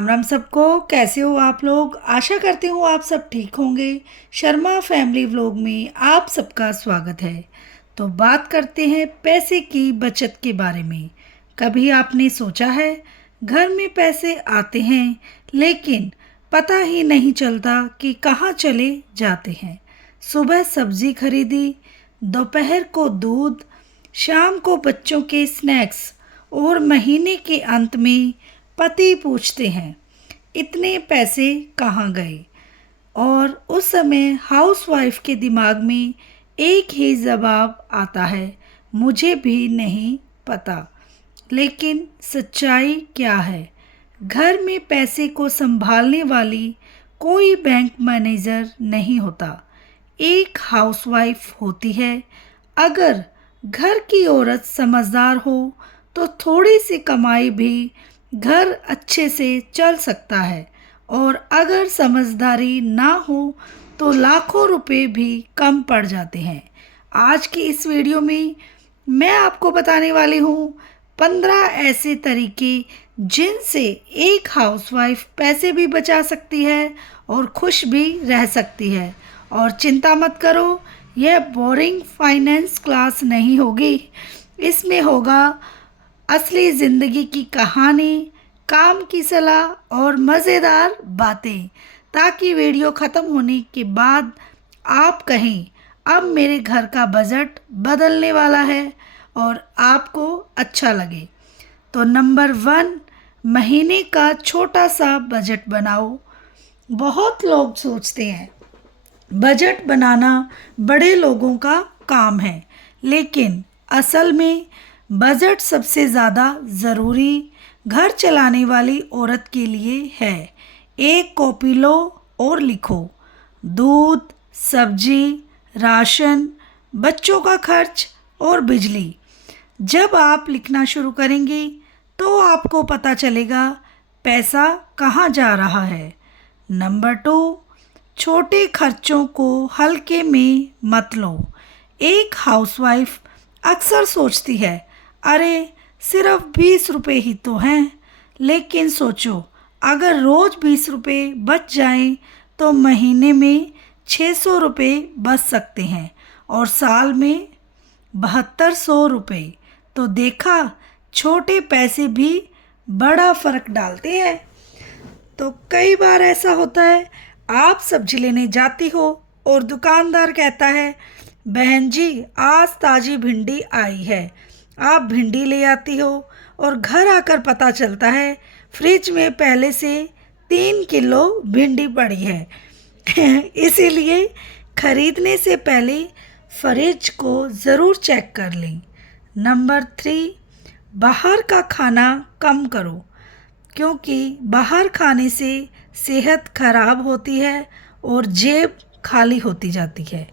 राम सबको। कैसे हो आप लोग? आशा करती हूँ आप सब ठीक होंगे। शर्मा फैमिली व्लॉग में आप सबका स्वागत है। तो बात करते हैं पैसे की बचत के बारे में। कभी आपने सोचा है घर में पैसे आते हैं लेकिन पता ही नहीं चलता कि कहाँ चले जाते हैं। सुबह सब्जी खरीदी, दोपहर को दूध, शाम को बच्चों के स्नैक्स और महीने के अंत में पति पूछते हैं इतने पैसे कहाँ गए। और उस समय हाउसवाइफ के दिमाग में एक ही जवाब आता है, मुझे भी नहीं पता। लेकिन सच्चाई क्या है? घर में पैसे को संभालने वाली कोई बैंक मैनेजर नहीं होता, एक हाउसवाइफ होती है। अगर घर की औरत समझदार हो तो थोड़ी सी कमाई भी घर अच्छे से चल सकता है, और अगर समझदारी ना हो तो लाखों रुपए भी कम पड़ जाते हैं। आज की इस वीडियो में मैं आपको बताने वाली हूँ 15 ऐसे तरीके जिनसे एक हाउसवाइफ पैसे भी बचा सकती है और खुश भी रह सकती है। और चिंता मत करो, यह बोरिंग फाइनेंस क्लास नहीं होगी। इसमें होगा असली ज़िंदगी की कहानी, काम की सलाह और मज़ेदार बातें, ताकि वीडियो ख़त्म होने के बाद आप कहें अब मेरे घर का बजट बदलने वाला है और आपको अच्छा लगे। तो नंबर 1, महीने का छोटा सा बजट बनाओ। बहुत लोग सोचते हैं बजट बनाना बड़े लोगों का काम है, लेकिन असल में बजट सबसे ज़्यादा ज़रूरी घर चलाने वाली औरत के लिए है। एक कॉपी लो और लिखो, दूध, सब्जी, राशन, बच्चों का खर्च और बिजली। जब आप लिखना शुरू करेंगे तो आपको पता चलेगा पैसा कहाँ जा रहा है। नंबर 2, छोटे खर्चों को हल्के में मत लो। एक हाउसवाइफ अक्सर सोचती है, अरे सिर्फ 20 रुपए ही तो हैं। लेकिन सोचो, अगर रोज़ 20 रुपए बच जाएं तो महीने में 600 रुपए बच सकते हैं और साल में 7200 रुपए। तो देखा, छोटे पैसे भी बड़ा फर्क डालते हैं। तो कई बार ऐसा होता है, आप सब्जी लेने जाती हो और दुकानदार कहता है, बहन जी आज ताज़ी भिंडी आई है। आप भिंडी ले आती हो और घर आकर पता चलता है फ्रिज में पहले से 3 किलो भिंडी पड़ी है। इसीलिए खरीदने से पहले फ्रिज को ज़रूर चेक कर लें। नंबर 3, बाहर का खाना कम करो, क्योंकि बाहर खाने से सेहत खराब होती है और जेब खाली होती जाती है।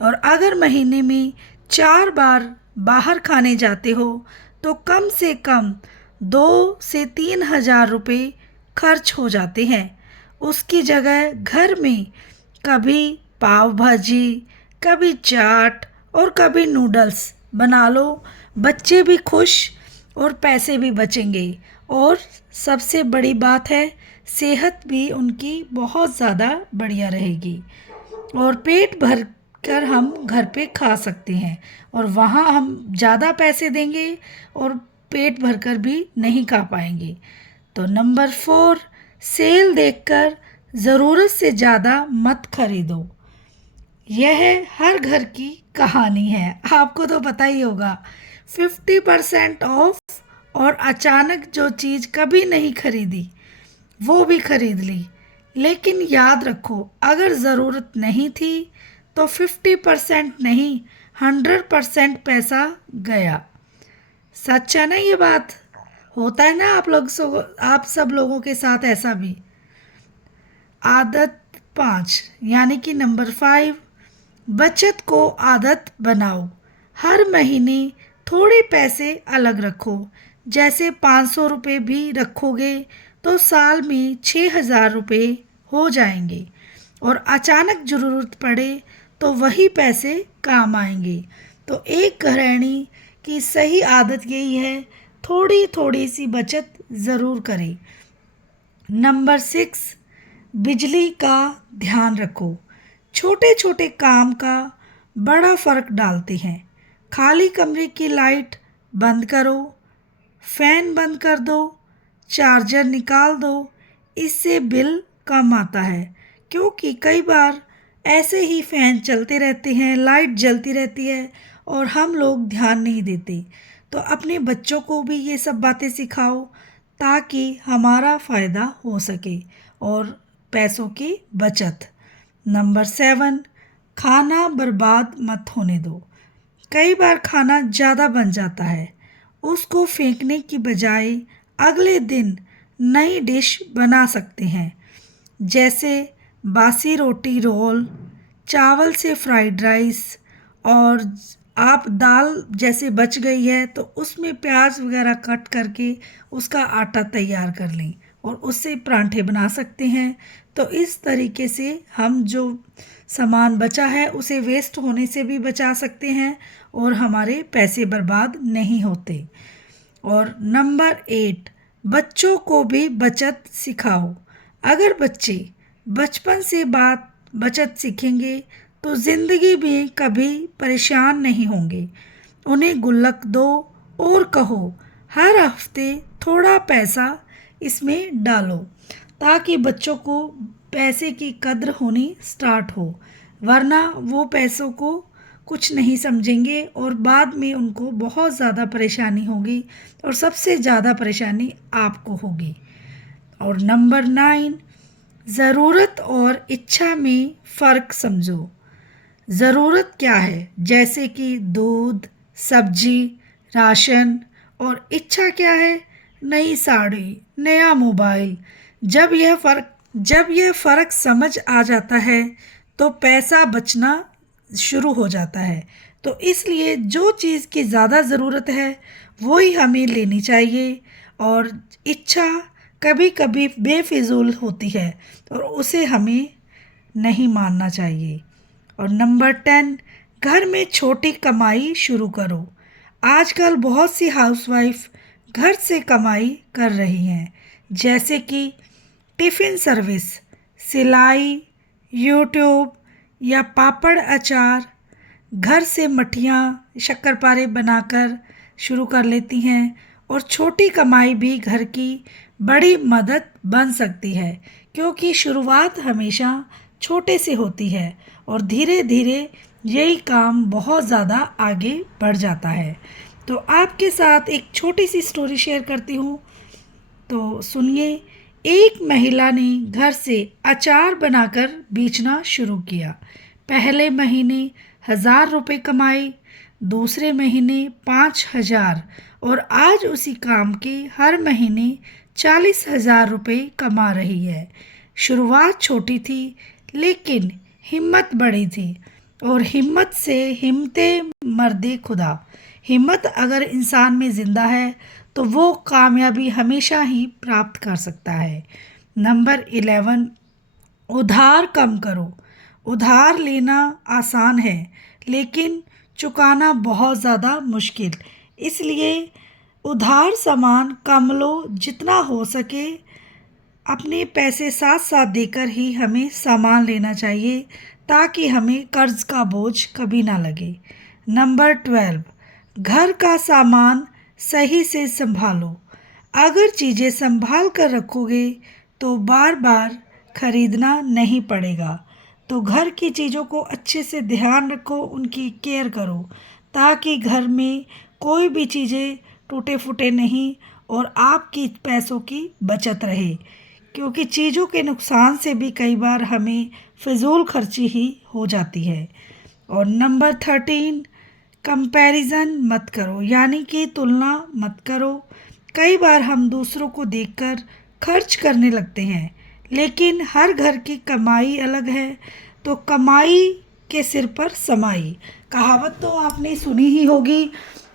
और अगर महीने में 4 बार बाहर खाने जाते हो तो कम से कम 2 से 3 हज़ार रुपये खर्च हो जाते हैं। उसकी जगह घर में कभी पाव भाजी, कभी चाट और कभी नूडल्स बना लो। बच्चे भी खुश और पैसे भी बचेंगे, और सबसे बड़ी बात है सेहत भी उनकी बहुत ज़्यादा बढ़िया रहेगी। और पेट भर कर हम घर पे खा सकते हैं, और वहाँ हम ज़्यादा पैसे देंगे और पेट भरकर भी नहीं खा पाएंगे। तो नंबर 4, सेल देखकर ज़रूरत से ज़्यादा मत खरीदो। यह हर घर की कहानी है, आपको तो पता ही होगा। 50% ऑफ, और अचानक जो चीज़ कभी नहीं खरीदी वो भी खरीद ली। लेकिन याद रखो, अगर ज़रूरत नहीं थी तो 50% नहीं, 100% पैसा गया। सच है ना ये बात? होता है ना आप सब लोगों के साथ ऐसा भी। आदत 5 यानी कि नंबर 5, बचत को आदत बनाओ। हर महीने थोड़े पैसे अलग रखो। जैसे 500 रुपये भी रखोगे तो साल में 6,000 रुपये हो जाएंगे, और अचानक ज़रूरत पड़े तो वही पैसे काम आएंगे। तो एक गृहिणी की सही आदत यही है, थोड़ी थोड़ी सी बचत ज़रूर करें। नंबर 6, बिजली का ध्यान रखो। छोटे छोटे काम का बड़ा फर्क डालते हैं। खाली कमरे की लाइट बंद करो, फैन बंद कर दो, चार्जर निकाल दो। इससे बिल कम आता है, क्योंकि कई बार ऐसे ही फैन चलते रहते हैं, लाइट जलती रहती है और हम लोग ध्यान नहीं देते। तो अपने बच्चों को भी ये सब बातें सिखाओ ताकि हमारा फ़ायदा हो सके और पैसों की बचत। नंबर 7, खाना बर्बाद मत होने दो। कई बार खाना ज़्यादा बन जाता है, उसको फेंकने की बजाय अगले दिन नई डिश बना सकते हैं, जैसे बासी रोटी रोल, चावल से फ्राइड राइस। और आप दाल जैसे बच गई है तो उसमें प्याज वगैरह कट करके उसका आटा तैयार कर लें और उससे परांठे बना सकते हैं। तो इस तरीके से हम जो सामान बचा है उसे वेस्ट होने से भी बचा सकते हैं और हमारे पैसे बर्बाद नहीं होते। और नंबर 8, बच्चों को भी बचत सिखाओ। अगर बच्चे बचपन से बचत सीखेंगे तो ज़िंदगी में कभी परेशान नहीं होंगे। उन्हें गुल्लक दो और कहो हर हफ्ते थोड़ा पैसा इसमें डालो, ताकि बच्चों को पैसे की कद्र होनी स्टार्ट हो। वरना वो पैसों को कुछ नहीं समझेंगे और बाद में उनको बहुत ज़्यादा परेशानी होगी और सबसे ज़्यादा परेशानी आपको होगी। और नंबर 9, ज़रूरत और इच्छा में फ़र्क समझो। ज़रूरत क्या है, जैसे कि दूध, सब्जी, राशन। और इच्छा क्या है, नई साड़ी, नया मोबाइल। जब यह फ़र्क समझ आ जाता है तो पैसा बचना शुरू हो जाता है। तो इसलिए जो चीज़ की ज़्यादा ज़रूरत है वो ही हमें लेनी चाहिए और इच्छा कभी कभी बेफिजूल होती है और उसे हमें नहीं मानना चाहिए। और नंबर 10, घर में छोटी कमाई शुरू करो। आजकल बहुत सी हाउसवाइफ घर से कमाई कर रही हैं, जैसे कि टिफ़िन सर्विस, सिलाई, यूट्यूब या पापड़ अचार। घर से मठियाँ, शक्करपारे बनाकर शुरू कर लेती हैं और छोटी कमाई भी घर की बड़ी मदद बन सकती है, क्योंकि शुरुआत हमेशा छोटे से होती है और धीरे धीरे यही काम बहुत ज़्यादा आगे बढ़ जाता है। तो आपके साथ एक छोटी सी स्टोरी शेयर करती हूँ, तो सुनिए। एक महिला ने घर से अचार बनाकर बेचना शुरू किया। पहले महीने 1,000 रुपये कमाए, दूसरे महीने 5,000 और आज उसी काम के हर महीने 40,000 रुपये कमा रही है। शुरुआत छोटी थी लेकिन हिम्मत बड़ी थी और हिम्मत से हिम्मते मर्दे खुदा। हिम्मत अगर इंसान में ज़िंदा है तो वो कामयाबी हमेशा ही प्राप्त कर सकता है। नंबर 11, उधार कम करो। उधार लेना आसान है लेकिन चुकाना बहुत ज़्यादा मुश्किल। इसलिए उधार सामान कम लो, जितना हो सके अपने पैसे साथ साथ देकर ही हमें सामान लेना चाहिए, ताकि हमें कर्ज का बोझ कभी ना लगे। नंबर 12, घर का सामान सही से संभालो। अगर चीज़ें संभाल कर रखोगे तो बार बार खरीदना नहीं पड़ेगा। तो घर की चीज़ों को अच्छे से ध्यान रखो, उनकी केयर करो, ताकि घर में कोई भी चीज़ें टूटे फूटे नहीं और आपकी पैसों की बचत रहे, क्योंकि चीज़ों के नुकसान से भी कई बार हमें फिजूल खर्ची ही हो जाती है। और नंबर 13, कंपैरिजन मत करो, यानी कि तुलना मत करो। कई बार हम दूसरों को देखकर खर्च करने लगते हैं, लेकिन हर घर की कमाई अलग है, तो कमाई के सिर पर समाई। कहावत तो आपने सुनी ही होगी,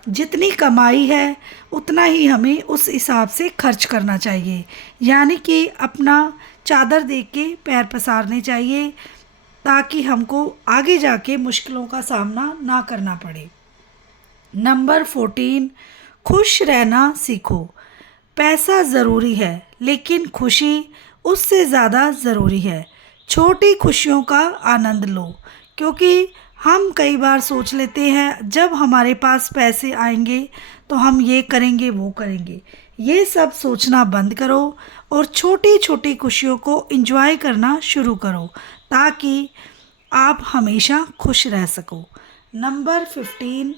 जितनी कमाई है उतना ही हमें उस हिसाब से खर्च करना चाहिए, यानी कि अपना चादर देख के पैर पसारने चाहिए, ताकि हमको आगे जाके मुश्किलों का सामना ना करना पड़े। नंबर 14, खुश रहना सीखो। पैसा ज़रूरी है लेकिन खुशी उससे ज़्यादा ज़रूरी है। छोटी खुशियों का आनंद लो, क्योंकि हम कई बार सोच लेते हैं जब हमारे पास पैसे आएंगे तो हम ये करेंगे वो करेंगे। ये सब सोचना बंद करो और छोटी छोटी खुशियों को एंजॉय करना शुरू करो, ताकि आप हमेशा खुश रह सको। नंबर 15,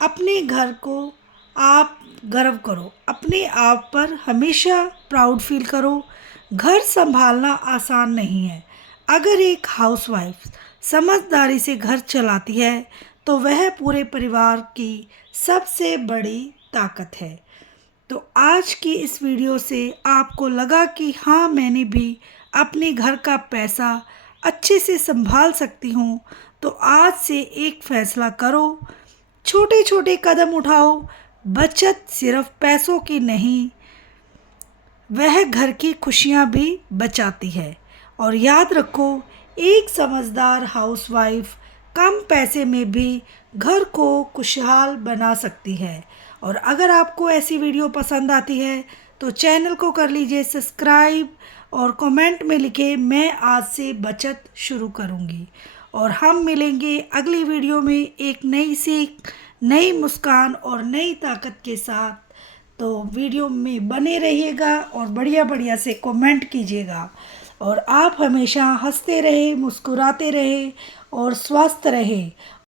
अपने घर को आप गर्व करो। अपने आप पर हमेशा प्राउड फील करो। घर संभालना आसान नहीं है। अगर एक हाउसवाइफ समझदारी से घर चलाती है तो वह पूरे परिवार की सबसे बड़ी ताकत है। तो आज की इस वीडियो से आपको लगा कि हाँ, मैंने भी अपने घर का पैसा अच्छे से संभाल सकती हूँ, तो आज से एक फैसला करो, छोटे छोटे कदम उठाओ। बचत सिर्फ पैसों की नहीं, वह घर की खुशियाँ भी बचाती है। और याद रखो, एक समझदार हाउसवाइफ कम पैसे में भी घर को खुशहाल बना सकती है। और अगर आपको ऐसी वीडियो पसंद आती है तो चैनल को कर लीजिए सब्सक्राइब और कमेंट में लिखे, मैं आज से बचत शुरू करूँगी। और हम मिलेंगे अगली वीडियो में एक नई सीख, नई मुस्कान और नई ताकत के साथ। तो वीडियो में बने रहिएगा और बढ़िया बढ़िया से कमेंट कीजिएगा। और आप हमेशा हंसते रहे, मुस्कुराते रहे और स्वस्थ रहे।